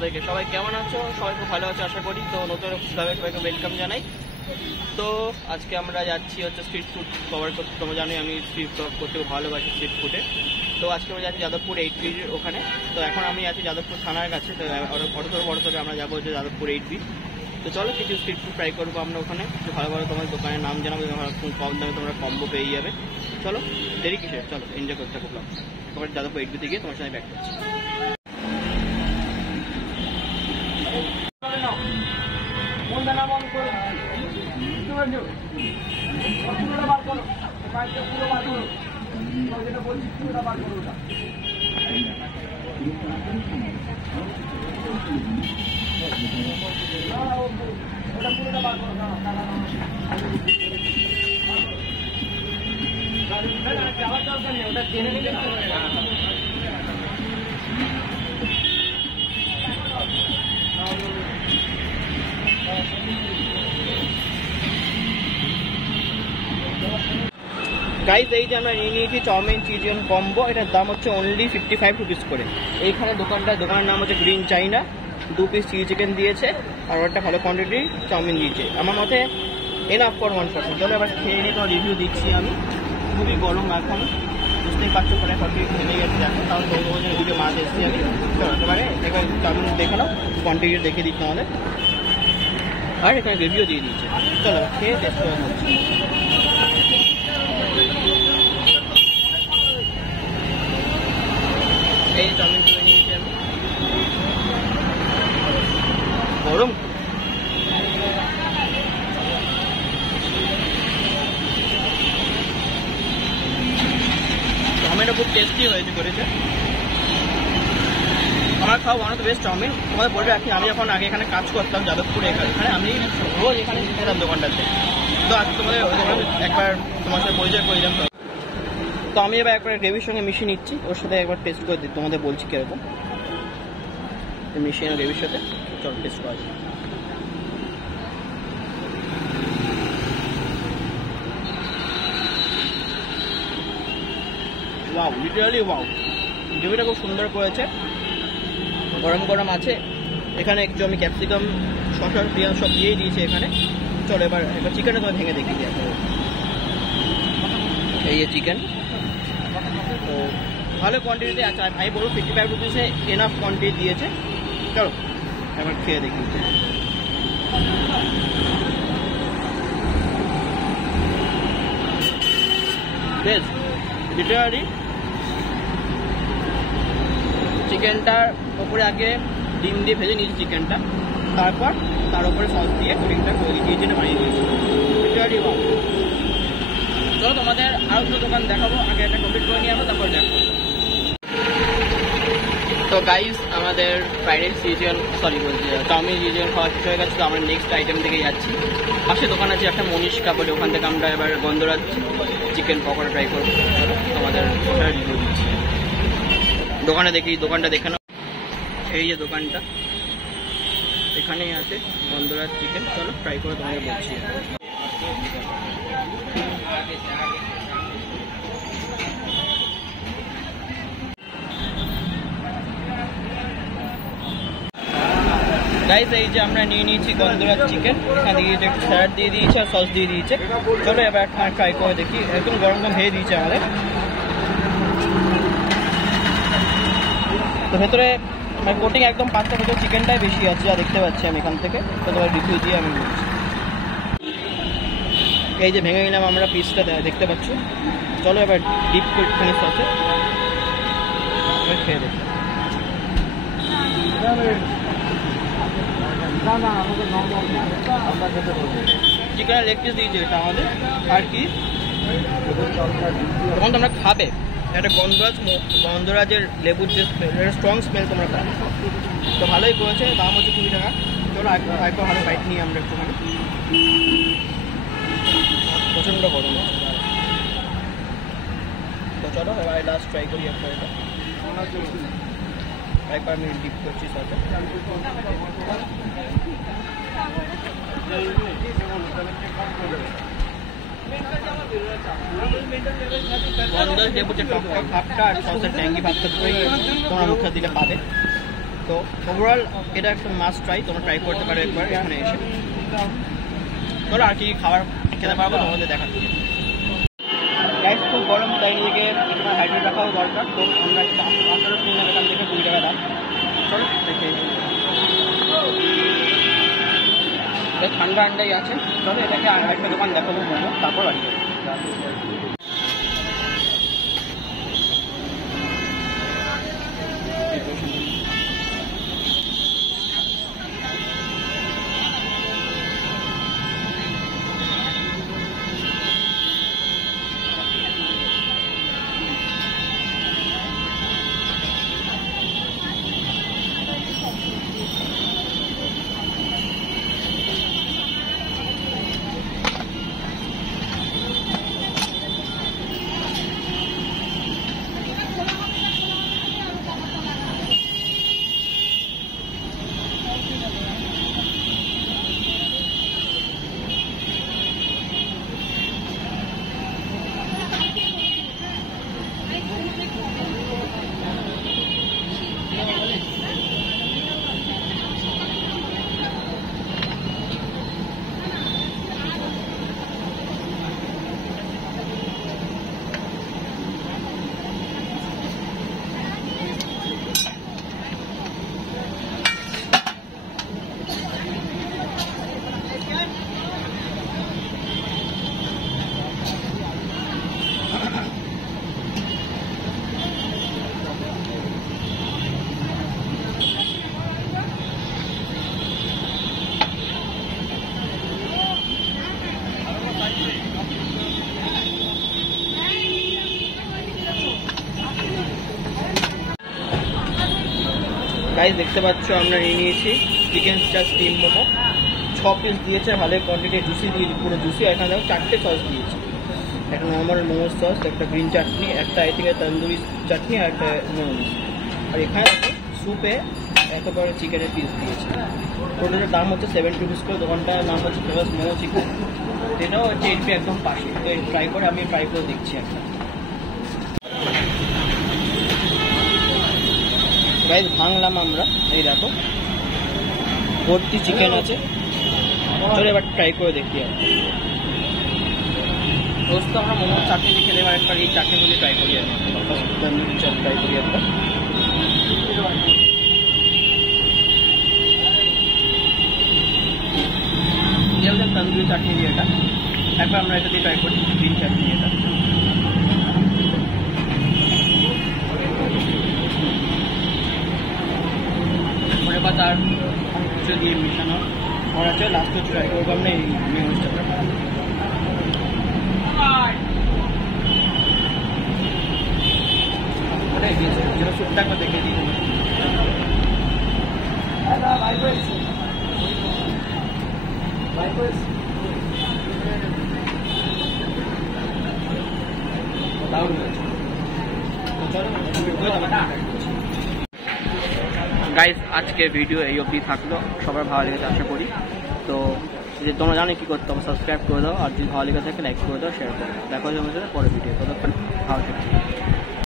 সবাইকে। সবাই কেমন আছো? সবাই খুব ভালো আছো আশা করি। তো নতুন সবাইকে ওয়েলকাম জানাই। তো আজকে আমরা যাচ্ছি হচ্ছে স্ট্রিট ফুড কভার করতে। তোমরা জানোই আমি স্ট্রিট কভার করতে ভালোবাসি স্ট্রিট ফুডে। তো আজকে আমরা যাচ্ছি যাদবপুর 8B ওখানে। তো এখন আমি আছি যাদবপুর থানার কাছে। তো বড় তবে আমরা যাবো হচ্ছে যাদবপুর 8B। তো চলো কিছু স্ট্রিট ফুড ট্রাই করবো আমরা ওখানে। তো ভালো ভালো তোমার দোকানের নাম জানাবো, কম দামে তোমরা কম্বো পেয়ে যাবে। চলো দেরি কিসের, চলো এনজয় করতে থাকো। তোমার যাদবপুর 8B গিয়ে তোমার সাথে ব্যাক করছি। গাইজ এই যে আমরা নিয়ে নিয়েছি চাউমিন চিকেন কম্বো। এটার দাম হচ্ছে অনলি 55 রুপিস করে। এইখানে দোকানের নাম হচ্ছে গ্রিন চাইনা। 2 পিস চিলি চিকেন দিয়েছে আর একটা ভালো কোয়ান্টিটির চাউমিন দিয়েছে। আমার মতে এনাফ ফর 1 পার্সন। চলো এবার খেয়ে নিয়ে তোমার রিভিউ দিচ্ছি আমি। খুবই গরম এখন, বুঝতেই পারছো পরে কন্টিনিউ খেলে গেছে দেখো। তাহলে দুটো মাছ এসেছি আমি। চলো এবারে এবার চাউমিন দেখে নাও, কোয়ান্টিটি দেখে দিচ্ছি আমাদের। আর এখানে রিভিউ দিয়ে দিয়েছে। চলো খেয়ে টেস্ট করে নিচ্ছি। এই চাউমিন করে নিয়েছি আমি। গরম চাউমিনটা খুব টেস্টি হয়েছে করেছে। আমার খাওয়া one of the best chow mein. তোমাদের বলবে রাখি, আমি যখন আগে এখানে কাজ করতাম যাদবপুরে, এখানে আমি রোজ এখানে খেতাম দোকানটাতে। তো আজকে তোমাদের একবার তোমার সাথে পরিচয় করে দিলাম। তো আমি এবার একবার গ্রেভির সঙ্গে মিশিয়ে নিচ্ছি, ওর সাথে একবার টেস্ট করে দিই, তোমাদের বলছি কিরকম মিশিয়ে গ্রেভির সাথে। চল টেস্ট করা যায়। Wow, literally wow. গ্রেভিটা খুব সুন্দর করেছে, গরম গরম আছে। এখানে একটু আমি ক্যাপসিকাম শসা পেঁয়াজ সব দিয়েই দিয়েছি এখানে। চলো এবার চিকেনটা তোমার ভেঙে দেখি। এই যে চিকেন তো ভালো কোয়ান্টিটিতে আছে। ভাই বলো 55 রুপিসে এনাফ কোয়ান্টিটি দিয়েছে। চলো এবার খেয়ে দেখি। বেশ লিটারালি চিকেনটার ওপরে আগে ডিম দিয়ে ভেজে নিয়েছি চিকেনটা, তারপর তার উপরে সস দিয়ে কোটিংটা করে দিয়েছি, বানিয়ে দিয়েছি। Literally wow. চলো তোমাদের আরও দুটো দোকান দেখাবো, আগে একটা কমপ্লিট করে নিয়ে আসবো, তারপর দেখো। তো গাইজ আমাদের ফ্রাইড রাইস চাউমিন চিকেন খাওয়া শেষ হয়ে গেছে। তো আমরা নেক্সট আইটেম থেকে যাচ্ছি। পাশে দোকান আছে একটা মনীষ কাপড়ে, ওখান থেকে আমরা এবার গন্ধরাজ চিকেন পকোড়া ট্রাই করবো। তোমাদের রিভিউ দিচ্ছি। দোকানটা দেখে নাও। এই যে দোকানটা এখানেই আছে গন্ধরাজ চিকেন। চলো ট্রাই করে তোমাদের বলছি। গাইজ এই যে আমরা নিয়ে নিয়েছি গন্ধরাজ চিকেন। এখানে দিয়েছে একটু স্যালাড দিয়ে দিয়েছে আর সস দিয়ে দিয়েছে। চলো এবার ট্রাই করে দেখি। একদম গরম গরম ভেজে দিয়েছে আমাদের। তো ভেতরে কোটিং একদম পাঁচটা, ভেতরে চিকেনটাই বেশি আছে যা দেখতে পাচ্ছি আমি এখান থেকে। তো তোমার রিভিউ দিয়ে আমি বলছি। এই যে ভেঙে নিলাম আমরা পিসটা, দেখতে পাচ্ছ। চলো এবার ডিপ করে একটুখানি সসে খেয়ে দেখি। চিকেনের লেগ পিস দিয়েছে এটা আমাদের। আর কি তখন তোমরা খাবে একটা গন্ধরাজের লেবুর যে স্ট্রং স্মেল তোমরা পাবে। তো ভালোই করেছে, দাম হচ্ছে 20 টাকা। চলো একবার ভালো বাইট নিয়ে আমরা একটুখানি। প্রচণ্ড গরম হচ্ছে। তো চলো এবার লাস্ট ট্রাই করি একবার। একবার আমি ডিপ করছি সাথে। গন্ধরাজ লেবুর যে টক টক ভাবটা আর সসের ট্যাঙ্গি ভাবটা তোমার মুখে দিলে পাবে। তো ওভারঅল এটা একটা মাস্ট ট্রাই, তোমরা ট্রাই করতে পারো একবার এখানে এসে। চলো আর কি খাবার খেতে পারবো তোমাদের দেখাচ্ছি। গাইস খুব গরম, তাই নিজেকে একটু হাইড্রেট রাখাও দরকার। তো আমরা আপনারা শুনলাম এখান থেকে 2 টাকা দাম। চলো দেখে ঠান্ডা আন্ডাই আছে। চলো এটাকে আরেকটা দোকান দেখাবো মোমো, তারপর আসবে। গাইস দেখতে পাচ্ছ আমরা নিয়ে নিয়েছি chicken star steam momo. 6 piece দিয়েছে, ভালো কোয়ান্টিটি জুসি দিয়ে, পুরো জুসি। এখানে 4টে সস দিয়েছে, একটা নর্মাল মোমোর সস, একটা গ্রিন চাটনি, একটা আই থিঙ্ক তন্দুরি চাটনি, আর একটা মোমোস। আর এখানে স্যুপে এত বড় চিকেনের পিস দিয়েছে। টোটালের দাম হচ্ছে 70 রুপিস করে। দোকানটার নাম হচ্ছে ফেমাস মোমো চিকেন। এটাও হচ্ছে এনপি একদম পাশে। তো ট্রাই করে আমি ট্রাই করে দেখছি একটা। গাইস ভাঙলাম আমরা, এই দেখো ভর্তি চিকেন আছে। চলো এবার ট্রাই করে দেখি। আর রোজ তো আমরা মোমোর চাটনি দিয়ে খেলে, এবার একবার এই চাটনিগুলি ট্রাই করি। আর তন্দুরি চাট ট্রাই করি একবার। তন্দুরি চাটনি দিয়ে এটা একবার আমরা এটা দিয়ে ট্রাই করি, গ্রিন চাটনি এটা। বা তার কিছু দিয়ে মিশানো করা যায়। লাস্টে ট্রাই করবো আমরা এই মিউজটা। ওটাই দিয়েছে, যেটা স্যুপটা একবার দেখে দিই। গাইস আজকে ভিডিও এই অবধি থাকলো। সবার ভালো লেগেছে আশা করি। তো যে তোমরা জানো কি করতে হবে, সাবস্ক্রাইব করে দাও। আর যদি ভালো লেগে থাকে লাইক করে দাও, শেয়ার করে দাও। দেখা হচ্ছে আমাদের পরের ভিডিও। ততক্ষণ ভালো থাকবে।